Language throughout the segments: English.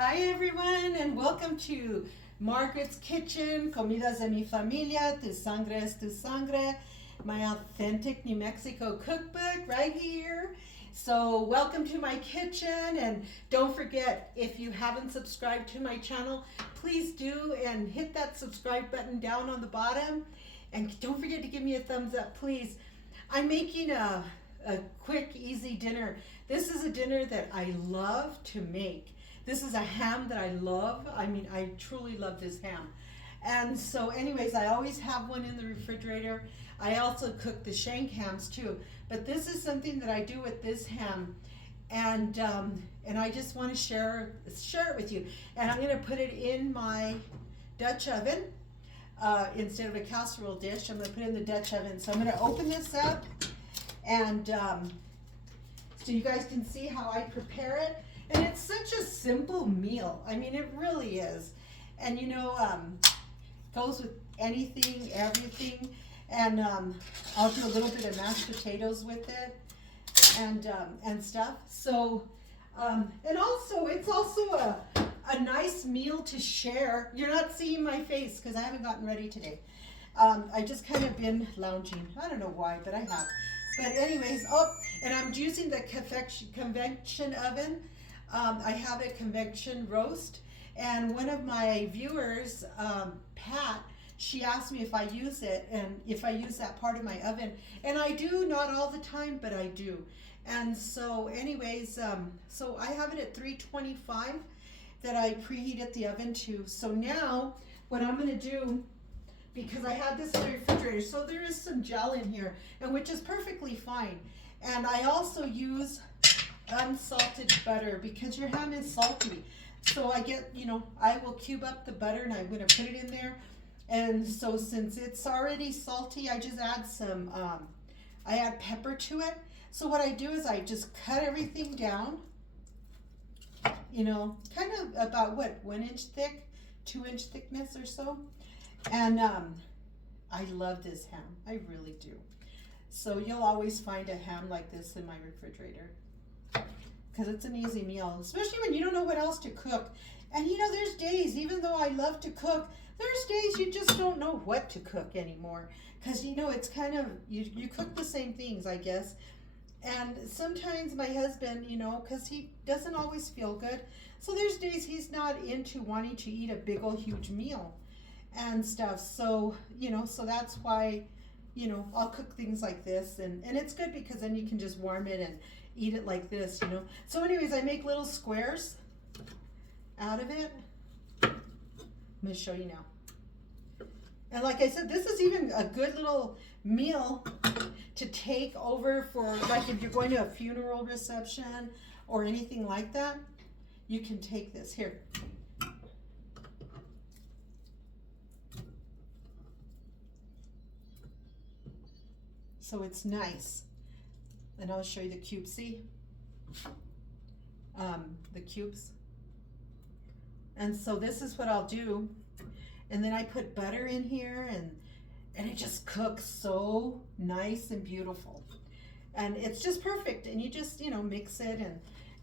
Hi everyone, and welcome to Margaret's Kitchen, Comidas de mi Familia, Tu Sangre es Tu Sangre, my authentic New Mexico cookbook right here. So welcome to my kitchen, and don't forget, if you haven't subscribed to my channel, please do and hit that subscribe button down on the bottom. And don't forget to give me a thumbs up, please. I'm making a quick, easy dinner. This is a dinner that I love to make. This is a ham that I love. I mean, I truly love this ham. And so anyways, I always have one in the refrigerator. I also cook the shank hams too. But this is something that I do with this ham. And I just want to share it with you. And I'm going to put it in my Dutch oven. Instead of a casserole dish, I'm going to put it in the Dutch oven. So I'm going to open this up. And so you guys can see how I prepare it. And it's such a simple meal. I mean, it really is. And you know, goes with anything, everything. And I'll do a little bit of mashed potatoes with it and stuff. So, and also, it's also a nice meal to share. You're not seeing my face because I haven't gotten ready today. I just kind of been lounging. I don't know why, but I have. But anyways, and I'm using the convection oven. I have a convection roast, and one of my viewers, Pat, she asked me if I use it and if I use that part of my oven, and I do, not all the time, but I do. And so anyways, so I have it at 325 that I preheated the oven to. So now what I'm going to do, because I had this in the refrigerator, so there is some gel in here, and which is perfectly fine. And I also use unsalted butter because your ham is salty. So I get, I will cube up the butter and I'm going to put it in there. And so since it's already salty, I just add some, I add pepper to it. So what I do is I just cut everything down, kind of about 1 inch thick, 2-inch thickness or so. And I love this ham. I really do. So you'll always find a ham like this in my refrigerator because it's an easy meal, especially when you don't know what else to cook. And there's days, even though I love to cook, there's days you just don't know what to cook anymore because it's kind of, you cook the same things, I guess. And sometimes my husband, because he doesn't always feel good, so there's days he's not into wanting to eat a big old huge meal and stuff. So so that's why I'll cook things like this, and it's good because then you can just warm it and eat it like this. So anyways, I make little squares out of it. I'm going to show you now. And like I said, this is even a good little meal to take over for, like, if you're going to a funeral reception or anything like that, you can take this. Here. So it's nice. And I'll show you the cubes. See? The cubes. And so this is what I'll do. And then I put butter in here, and it just cooks so nice and beautiful. And it's just perfect. And you just, mix it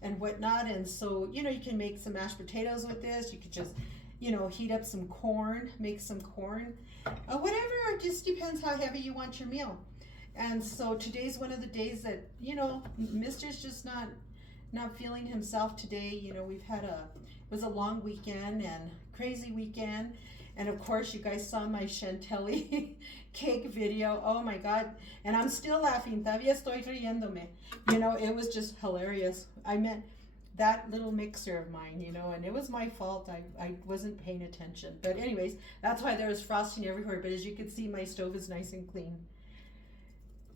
and whatnot. And so, you can make some mashed potatoes with this. You could just, heat up some corn, make some corn. Whatever, it just depends how heavy you want your meal. And so today's one of the days that, Mister's just not feeling himself today. We've had it was a long weekend and crazy weekend. And of course, you guys saw my chantilly cake video. Oh my God. And I'm still laughing. Todavía estoy riéndome. It was just hilarious. I meant that little mixer of mine, and it was my fault. I wasn't paying attention. But anyways, that's why there was frosting everywhere. But as you can see, my stove is nice and clean.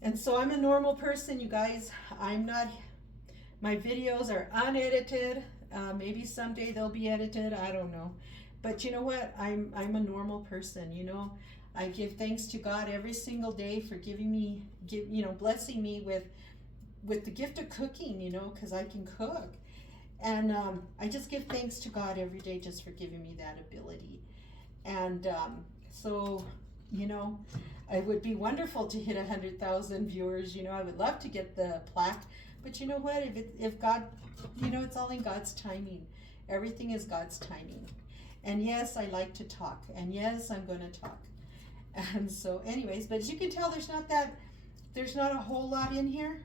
And so I'm a normal person, you guys. My videos are unedited. Maybe someday they'll be edited, I don't know. But you know what? I'm a normal person, I give thanks to God every single day for blessing me with the gift of cooking, because I can cook. And I just give thanks to God every day just for giving me that ability. And so it would be wonderful to hit 100,000 viewers. I would love to get the plaque, but you know what? If God, it's all in God's timing. Everything is God's timing. And yes, I like to talk. And yes, I'm going to talk. And so anyways, but as you can tell, there's not a whole lot in here.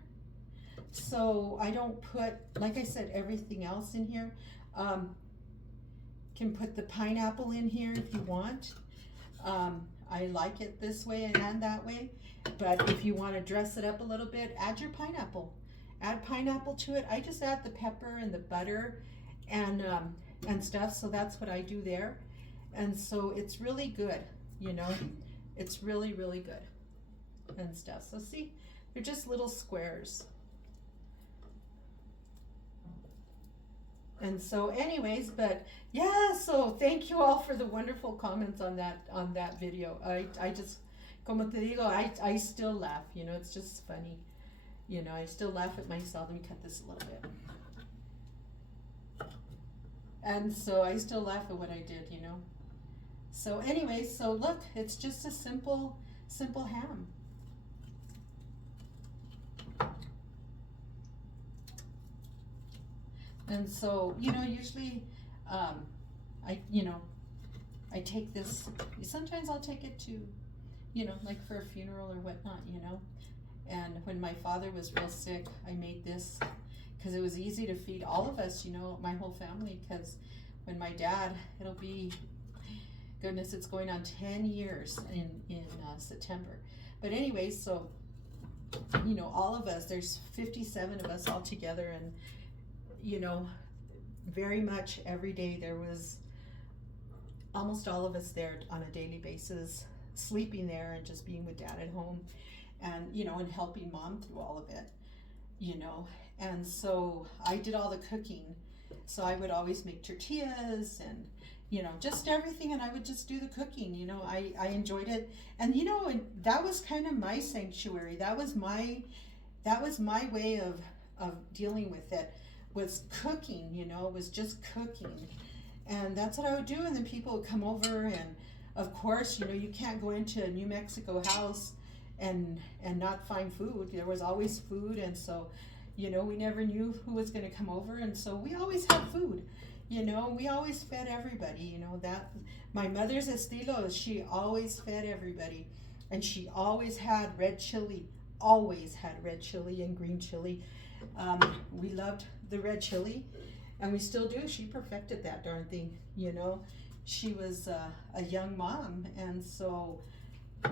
So I don't put, like I said, everything else in here. Can put the pineapple in here if you want. I like it this way and that way. But if you want to dress it up a little bit, add your pineapple. Add pineapple to it. I just add the pepper and the butter and stuff. So that's what I do there. And so it's really good, you know. It's really, really good and stuff. So see, they're just little squares. And so anyways, but yeah, so thank you all for the wonderful comments on that video. I just, como te digo, I still laugh, you know, it's just funny. You know, I still laugh at myself. Let me cut this a little bit. And so I still laugh at what I did, you know. So anyways, so look, it's just a simple ham. And so, you know, usually, I take this, sometimes I'll take it to, you know, like for a funeral or whatnot, you know. And when my father was real sick, I made this because it was easy to feed all of us, you know, my whole family, because when my dad, it'll be, goodness, it's going on 10 years in September. But anyways, so, you know, all of us, there's 57 of us all together, and you know, very much every day there was almost all of us there on a daily basis, sleeping there and just being with dad at home, and you know, and helping mom through all of it, you know. And so I did all the cooking, so I would always make tortillas and, you know, just everything, and I would just do the cooking, you know. I enjoyed it, and you know, and that was kind of my sanctuary. That was my way of dealing with it, was cooking, you know. It was just cooking, and that's what I would do. And then people would come over, and of course, you know, you can't go into a New Mexico house and not find food. There was always food, and so, you know, we never knew who was going to come over, and so we always had food, you know. We always fed everybody, you know. That my mother's estilo is she always fed everybody, and she always had red chili, and green chili. We loved the red chili, and we still do. She perfected that darn thing, you know. She was a young mom, and so,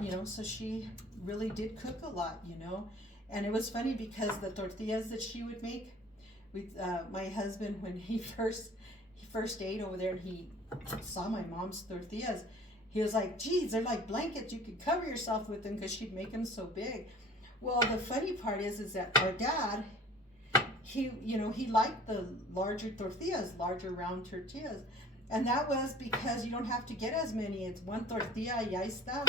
you know, so she really did cook a lot, you know. And it was funny because the tortillas that she would make with my husband, when he first ate over there and he saw my mom's tortillas, he was like, geez, they're like blankets, you could cover yourself with them, because she'd make them so big. Well, the funny part is that our dad, he liked the larger tortillas, larger round tortillas. And that was because you don't have to get as many. It's one tortilla, y ahí está.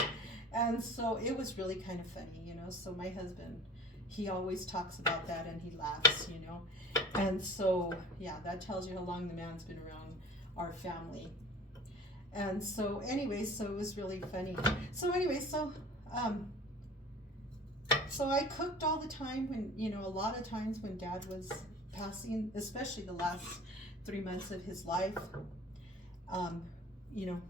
And so it was really kind of funny, you know. So my husband, he always talks about that, and he laughs, you know. And so, yeah, that tells you how long the man's been around our family. And so anyways, so it was really funny. So anyways, so I cooked all the time when, you know, a lot of times when dad was passing, especially the last 3 months of his life, you know,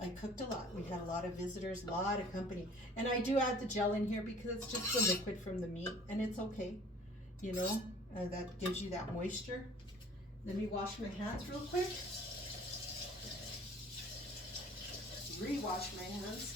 I cooked a lot. We had a lot of visitors, a lot of company. And I do add the gel in here because it's just the liquid from the meat, and it's okay, you know, that gives you that moisture. Let me wash my hands real quick. Rewash my hands.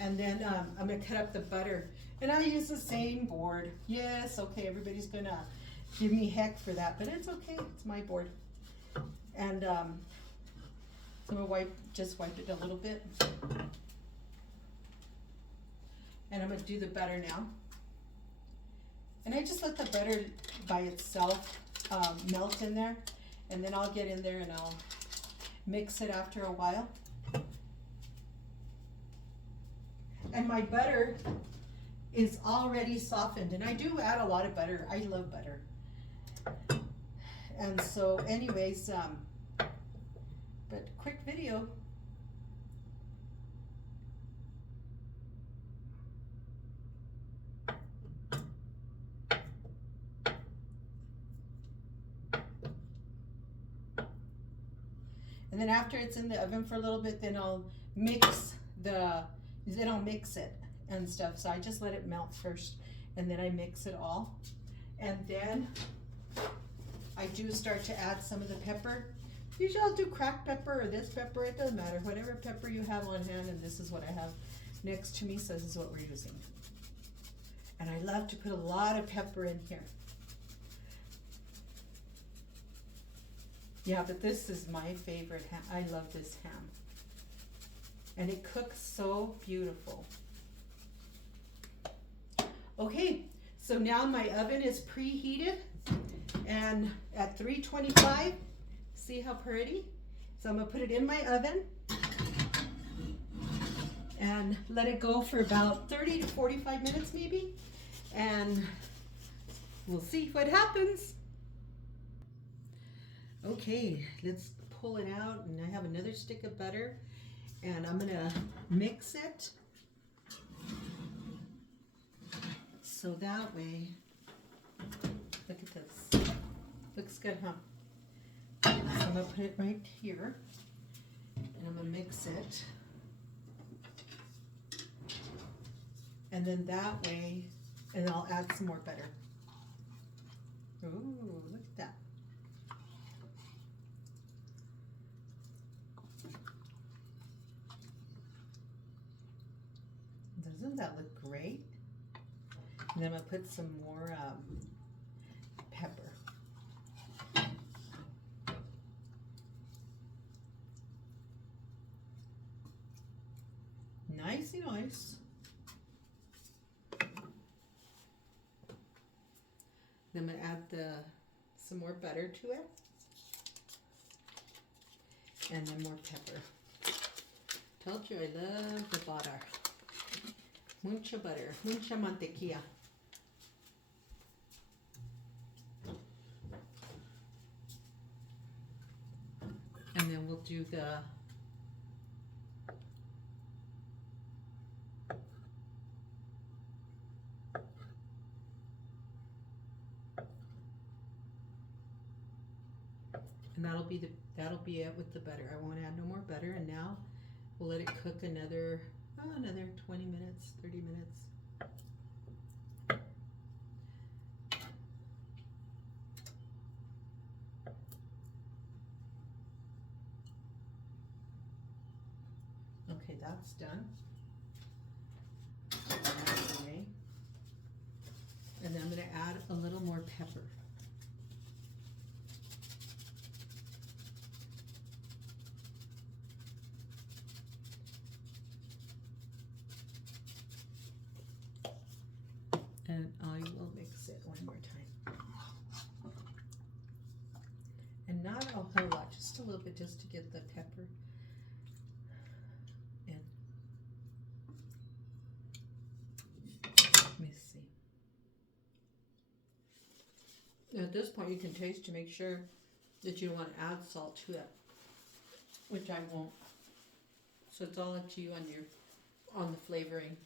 And then I'm gonna cut up the butter. And I use the same board. Yes, okay, everybody's gonna give me heck for that, but it's okay, it's my board. And so I'm gonna just wipe it a little bit. And I'm gonna do the butter now. And I just let the butter by itself melt in there, and then I'll get in there and I'll mix it after a while. And my butter is already softened, and I do add a lot of butter. I love butter. And so anyways, but quick video. And then after it's in the oven for a little bit, then I'll mix it and stuff. So I just let it melt first, and then I mix it all. And then I do start to add some of the pepper. Usually I'll do cracked pepper or this pepper, it doesn't matter. Whatever pepper you have on hand, and this is what I have next to me, so this is what we're using. And I love to put a lot of pepper in here. Yeah, but this is my favorite ham. I love this ham. And it cooks so beautiful. Okay, so now my oven is preheated and at 325. See how pretty? So I'm gonna put it in my oven and let it go for about 30 to 45 minutes maybe. And we'll see what happens. Okay, let's pull it out, and I have another stick of butter, and I'm gonna mix it so that way, look at this, looks good, huh? So I'm gonna put it right here, and I'm gonna mix it, and then that way, and I'll add some more butter. Ooh, look at that. Doesn't that look great? And then I'm gonna put some more pepper. Nicey nice. Then I'm gonna add some more butter to it, and then more pepper. Told you I love the butter. Mucha butter, mucha mantequilla. And then we'll do the and that'll be it with the butter. I won't add no more butter, and now we'll let it cook another 20 minutes, 30 minutes. Okay, that's done. Okay. And then I'm going to add a little more pepper. And I will mix it one more time. And not a whole lot, just a little bit, just to get the pepper in. Let me see. At this point you can taste to make sure that you want to add salt to it, which I won't. So it's all up to you on the flavoring.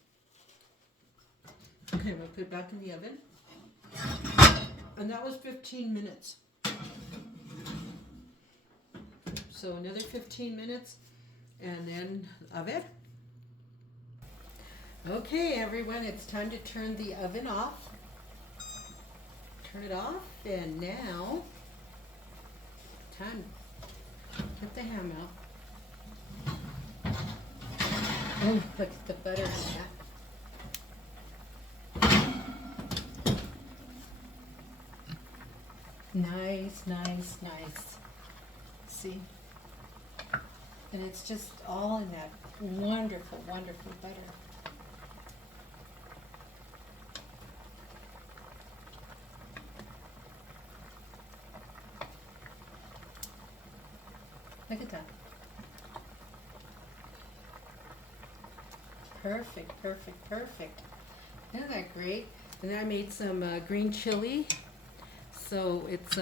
Okay, I'm going to put it back in the oven. And that was 15 minutes. So another 15 minutes, and then a ver. Okay, everyone, it's time to turn the oven off. Turn it off, and now, time to get the ham out. Oh, look at the butter on that. Nice, nice, nice. See? And it's just all in that wonderful, wonderful butter. Look at that. Perfect, perfect, perfect. Isn't that great? And then I made some green chili. So it's,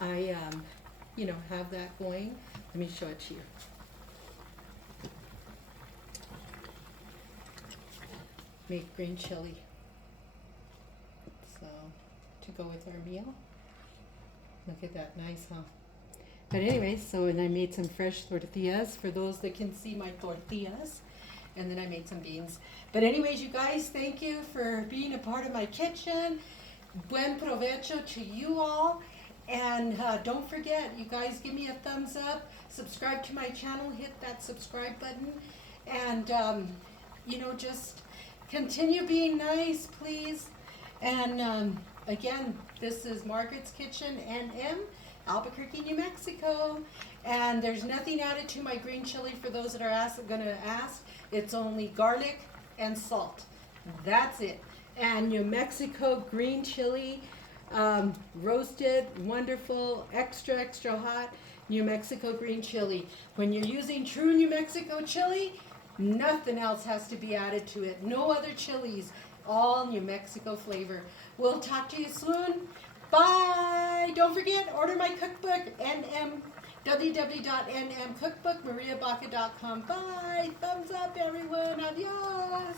I have that going. Let me show it to you. Make green chili. So, to go with our meal. Look at that, nice, huh? But anyway, so and I made some fresh tortillas for those that can see my tortillas. And then I made some beans. But anyways, you guys, thank you for being a part of my kitchen. Buen provecho to you all. And don't forget, you guys give me a thumbs up, subscribe to my channel, hit that subscribe button, and just continue being nice, please. And again, this is Margaret's Kitchen NM, Albuquerque, New Mexico. And there's nothing added to my green chili for those that are gonna ask. It's only garlic and salt. That's it. And New Mexico green chili, roasted, wonderful, extra, extra hot New Mexico green chili. When you're using true New Mexico chili, nothing else has to be added to it. No other chilies, all New Mexico flavor. We'll talk to you soon. Bye. Don't forget, order my cookbook, www.nmcookbook, mariabaca.com. Bye. Thumbs up, everyone. Adios.